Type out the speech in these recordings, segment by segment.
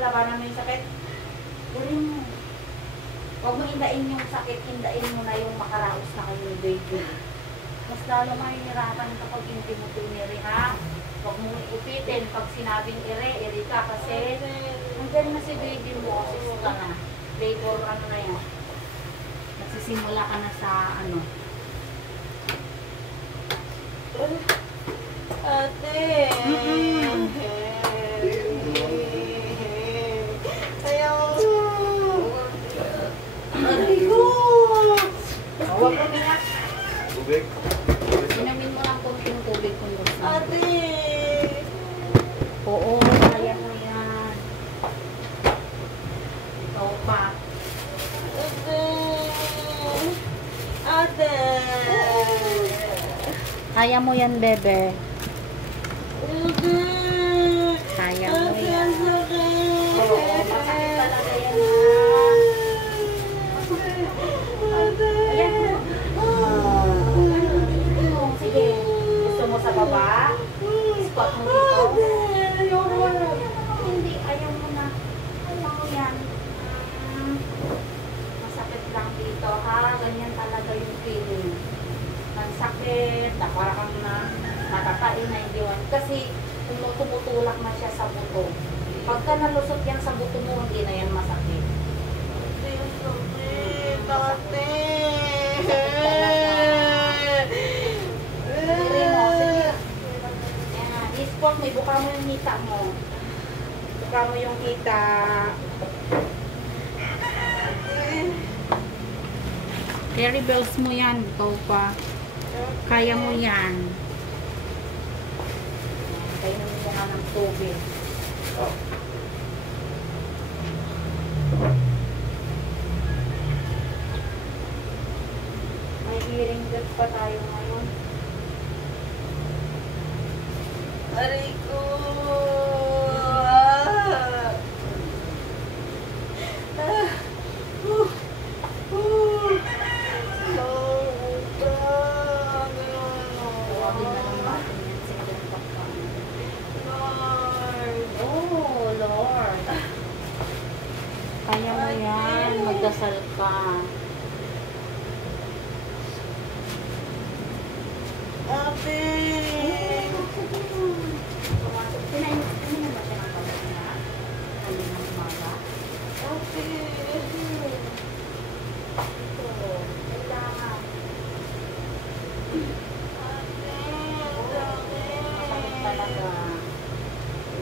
labanan mo yung sakit. Galing mo. Huwag mo hindain yung sakit, hindain mo na yung makaraos na kayo yung baby. Mas lalo mahihirapan kapag hindi mo tiniri, ha? Huwag mo ipitin pag sinabing ire ka kasi nandiyan na si baby mo, assist ka na. Labor ano na yan. Nagsisimula ka na sa ano. Ate! Ayaw! Ate ko! Huwag mo minyak. Tubig? Inumin mo lang konting tubig kung gusto. Ate! Oo, kaya mo yan. Ikaw pa. Ate! Ate! Kaya mo yan, bebe. Ate! Kaya mo Ate, yan. ang sakit! Oo, masakit talaga yan. Ate! Ayan mo. Sige. Gusto mo sa baba? Squat mo dito. Hindi, ayaw mo na. Ayaw mo yan. Masakit lang dito, ha? Ganyan talaga yung feeling. Mansakit, para kang natatain na hindi yan. Kasi tumutulak na siya sa buto. Pagka nalusot yan sa buto mo, hindi na yan masakit. Ate, ang sakit! Ate! Sige mo, sige. Ayan, i-squat mo, ibuka mo yung hita mo. Ibuka mo yung hita. Carry bells mo yan, ikaw pa. Kaya mo yan. Kainan mo ka ng tubig. Oh. May hearing death pa tayo ngayon. Aray ko! Huwagin na lang natin yan sa ilang pagkain. Lord! Oh, Lord. Kaya mo yan. Magdasal ka. Ate! Kinain mo ba siya ng pagkain? Kanina ng umaga? Ate! Ito. Kailangan. Masakit talaga.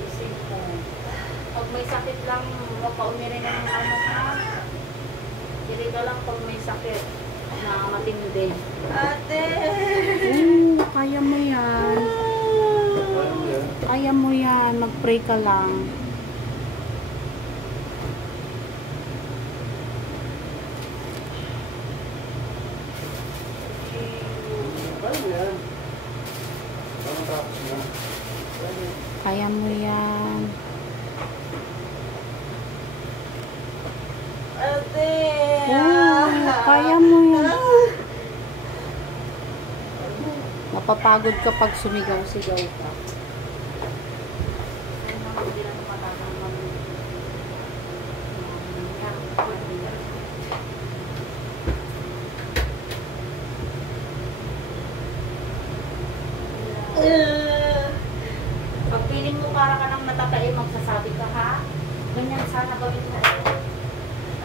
Isin mo. Pag may sakit lang, huwag pa umirin ng ano ha. Dili ka lang pag may sakit na matindi. Ate! Kaya mo yan. Ano yan? Kaya mo yan. Mag-pray ka lang. Ano yan? Ano tapos na? Kaya mo yan. Ate! Kaya mo yan. Mapapagod ka pag sumigaw-sigaw ka. Pag feeling mo para ka nang natatay, magsasabi ka ha. Ganyan sana gawin mo.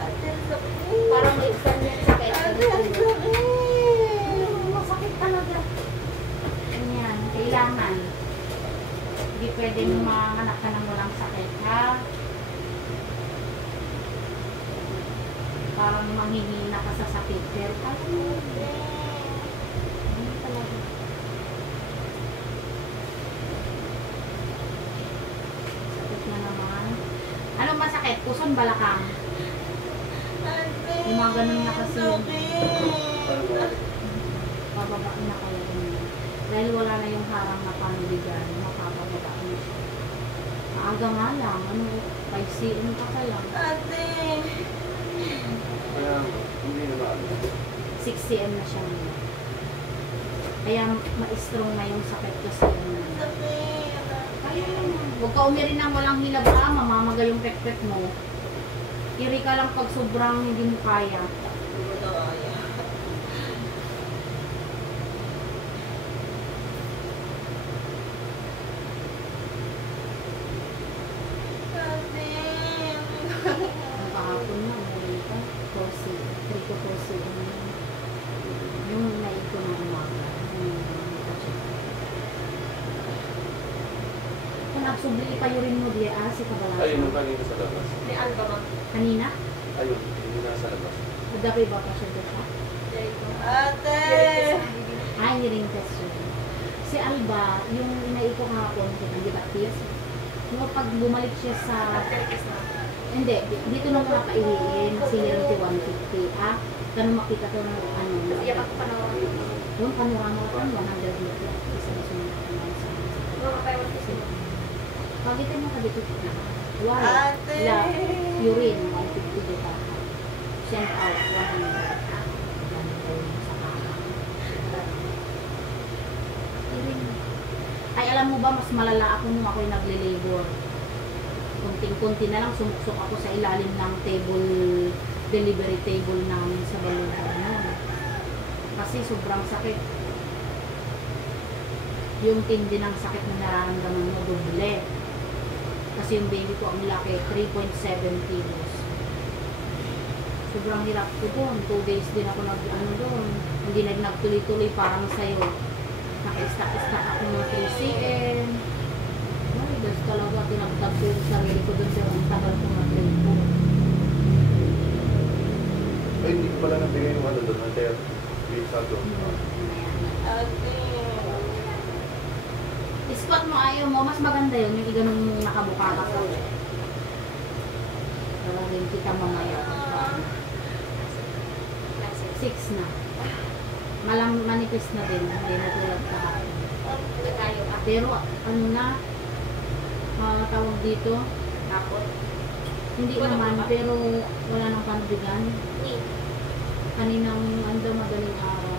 Ate, ang sakit! Parang exam yan sa Ate, ang sakit! masakit talaga. Ganyan, kailangan. Hindi pwedeng manganak ka ng walang sakit, ha? Parang manghihina ka sa sakit. Pero parang hindi talaga. Sakit na naman. Anong masakit? Puson, balakang? Ate! Yung mga ganun na kasi yun. Sakit! Bababa na kayo. Dahil wala na yung harang na panuligan, makapababa na siya. Maaga nga lang, 5 cm pa ka lang. Ate! Kaya hindi na maano. 6 cm na siya ngayon. Kaya ma-strong na yung sakit kasi yun. Sakit! Huwag ka umirin ng walang hilab ha, mamamaga yung pek-pek mo. Iri ka lang pag sobrang hindi mo kaya. Hindi ko na kaya. Ate. Ang kahapon na, umuwi ka. Tosi, triko tosi. Yung naiko ng umaga. Kung nagsubli pa rin mo diya, si Kabalasan. Ayun, yung kanina sa labas. May alba ba? Kanina? Ayun, yung nasa labas. Nagdapay ba pa siya doon? Ate. Ay, niring test yun. Si Alba, yung inaiko kahapon, di ba, Tis? Yung pag bumalik siya sa... Hindi, dito nung mga paihiin, senior to 150. Ah, ganun makita ko ng ano. Iyak ako pa na. Yung panorama ko, 100 meter. Isa na sunod ko na sa... Pagitan mo ka dito. Why? Ate. La, urine, 150 dito. Send out, 100. Ay, alam mo ba, mas malala ako nung ako'y nagle-labor. Kunting-kunti na lang, sumuksok ako sa ilalim ng table, delivery table namin sa balungan. Kasi sobrang sakit. Yung tindi ng sakit na nararamdaman mo, doble. Kasi yung baby ko, ang laki, 3.7 kilos. Sobrang hirap ko doon. 2 days din ako doon. Hindi nagtuloy-tuloy parang sa'yo. Naka-stack ako ng 3 cm. Ay, das talaga, tinagtag ko yung sarili ko doon pero ang tagal ko mag-train ko. Ay, hindi ko pala nabigay yung ano doon. Ang kaya, visa doon. Ate. Squat mo, ayaw mo, mas maganda yun, yung iganong nakabuka ka sa ulit. Para rin kita mamaya. 6 na. Manipis na din, hindi na tulad kahapon. Pero ano na, tawag dito, hindi naman, pero wala nang panubigan. Kaninang ando madaling araw.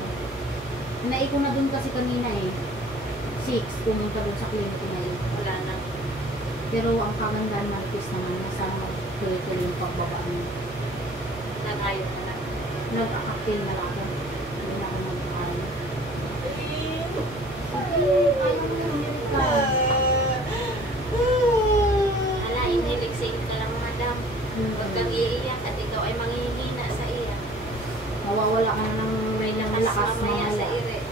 Naiko na dun kasi kanina eh. 6, pumunta dun sa clinic na eh. Wala na. Pero ang kagandahan manipis naman, sana tuloy-tuloy yung pagbaba mo. Nakayo na lang. Nag-akakil na lang ako. Hindi na ako mag-aaral. Ayaw mo yung Amerika. Ala, inilig-save ka lang, madam. Huwag kang iiyak at ikaw ay manghihina sa iya. Mawawala ka na ng may ng Mas lakas mamaya na sa ire.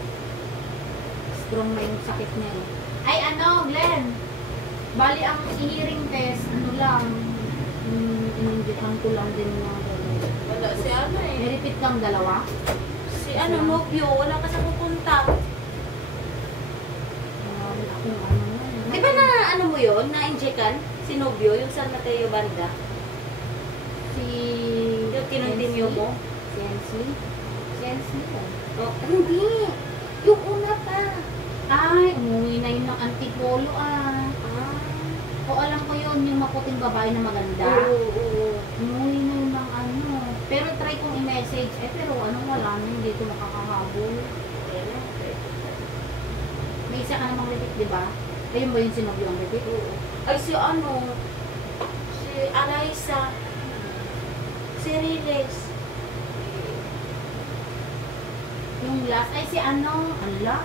strong na yung sakit niya eh. Ay ano, Glenn! Bali ang hearing test, ano lang, inindikan ko lang din mga gano'n. Wala si ano eh. May repeat kang dalawa? Si ano, Nobyo. Wala ka sa pupunta. Akong ano nga eh. Di ba na ano mo yun? Na-injectan? Si Nobyo, yung San Mateo Banda? Si... Yung kinontinue mo? Sensi? Sensi ba? Oh, hindi. Yung una pa. Ay, umuwi na yun ng antipolo ah. Ah. O alam ko yun, yung maputing babae na maganda. Oo. Umuwi na yun ng ano. Pero try kong i-message. Eh pero ano, wala na, hindi ko makakahabol. May isa ka namang repeat, di ba? Ayun ba yung sinobyo ang repeat? Oo. Ay, si ano? Si Alaisa. Si Riles. Yung last, ay si ano? Ala?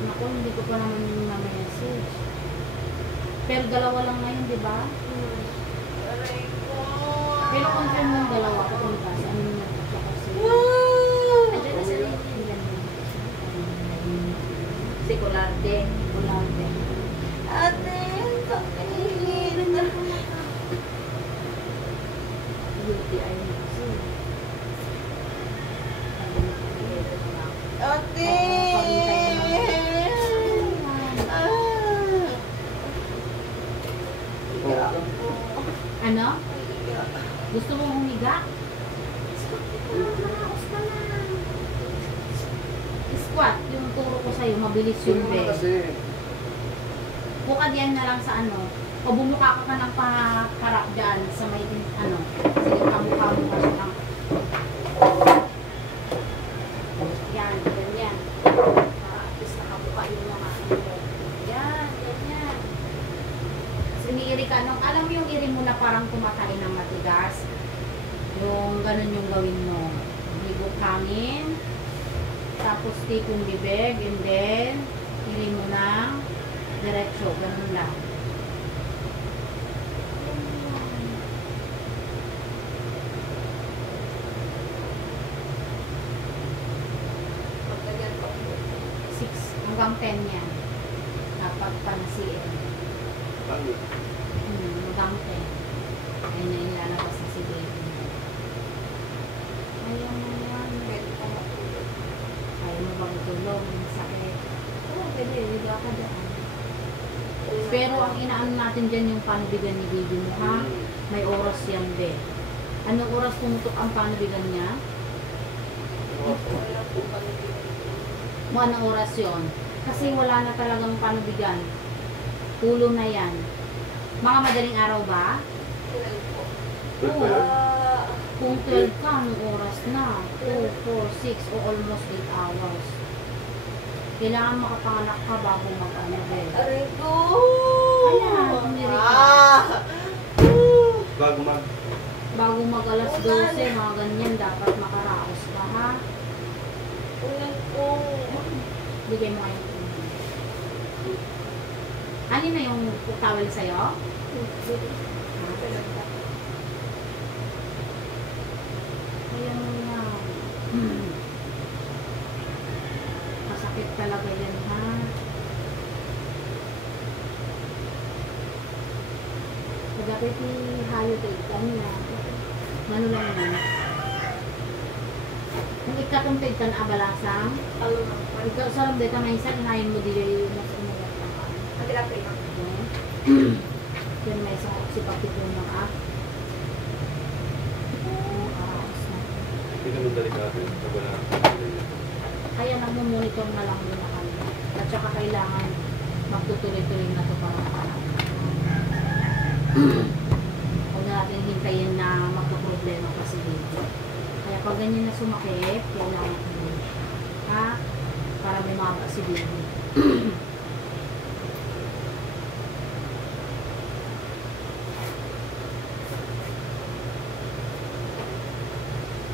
Naku, hindi ko pa naman na-message. Pero dalawa lang ngayon, di ba? Aray ko. Pero confirm yung dalawa ko kung kasi ano yung nagkaka kasi. Andiyan na si Riles. Si Colarte. Wala din. Ate, sakit. UTI na kasi. Ate. Ano? Gusto mong humiga? Squat, yung turo ko sa'yo, mabilis yun, Yun be. kasi, Bukad yan na lang sa ano, o bumuka ka ng paharap dyan sa may, ano, sige, kamukha mo ka siya ng, yan, ganyan. Para at least nakabuka yung mga ano. Yan, ganyan. ka, nung alam mo yung iri mo na parang kumakain ng matigas, yung ganun yung gawin mo. Higop hangin, tapos tipong bibig, and then, iri mo na, diretsyo, ganun lang. Pagkagan pa po. 6 hanggang 10 yan. Dapat panasiin. Ano? Hanggang 10. Ayun na yung lalabas na si baby. Ayaw mo yan. Pwede pa matulog. Ayaw mo bang tulong? Sakit. Oo, pwede. Higa ka dyan. Pero ang inaano natin dyan yung panubigan ni baby mo, ha? May oras yan, be. Anong oras pumutok ang panubigan niya? Wala po kami Mo anong oras yon? Kasi wala na talagang panubigan. Ulo na yan. Mga madaling araw ba? po. Oo. Kung 12 ka, anong oras na? 2, 4, 6, o almost 8 hours. Kailangan makapanganak ka bago mag-ano, be. Aray ko! Ayan, humiri ka. Bago mag... Bago mag alas 12, mga ganyan, dapat makaraos ka, ha? Ulan ko. Bigay mo kayo. Ano na yung towel sa'yo? Ayan mo nga. Masakit talaga yan, ha? Pagkakit ni Hayotid, kanina. Ano lang yun? Kung ikatumpid ka na abalasang, Alam mo. ikaw sarap dito na isa, inayin mo dito yung mas umulat na ka. Matira-pray lang. Yan may isang oxypapitone ng app. Hindi naman delikado yun. Wala. Kaya nagmumonitor na lang din na kami. At saka kailangan magtutuloy-tuloy na ito para makalang. Huwag na natin hintayin na magkaproblema kasi dito. Kaya pag ganyan na sumakit, kailangan tuloy. Ha? Para bumaba si baby.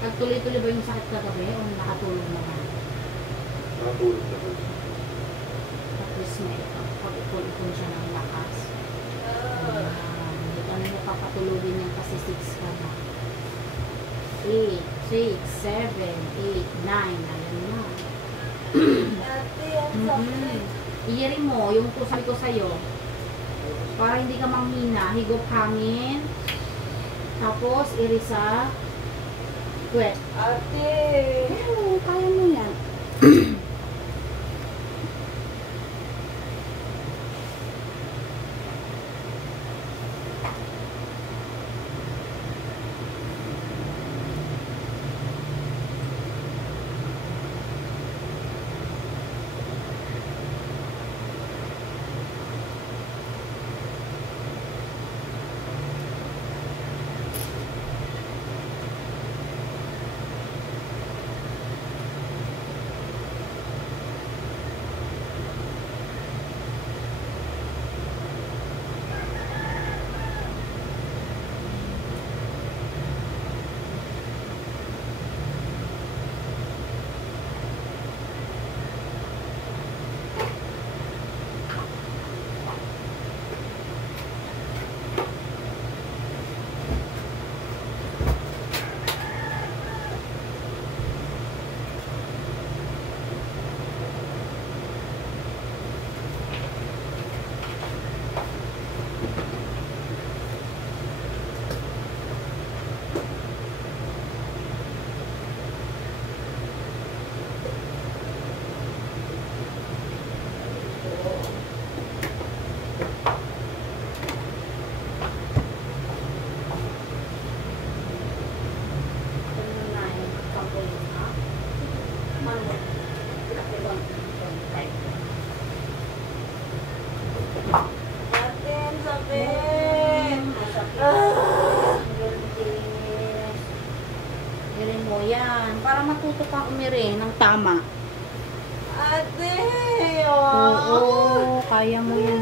Nagtuloy-tuloy ba yung sakit kagabi o nakatulog naman? Nakatulog naman. Tapos may pag-ipon-ipon siya ng lakas. Hindi ka na napapatulogin yan kasi 6 ka na. 8, 6, 7, 8, 9. Ayan na. Ate, ang sakit. Iiri mo, yung sabi ko sa'yo, para hindi ka manghina, higop hangin, tapos iri sa wet. Ate. Oo, kaya mo yan. Ate, ang sakit. Irin mo yan. Para matuto kang umiri ng tama. Ate, Oo, kaya mo yan.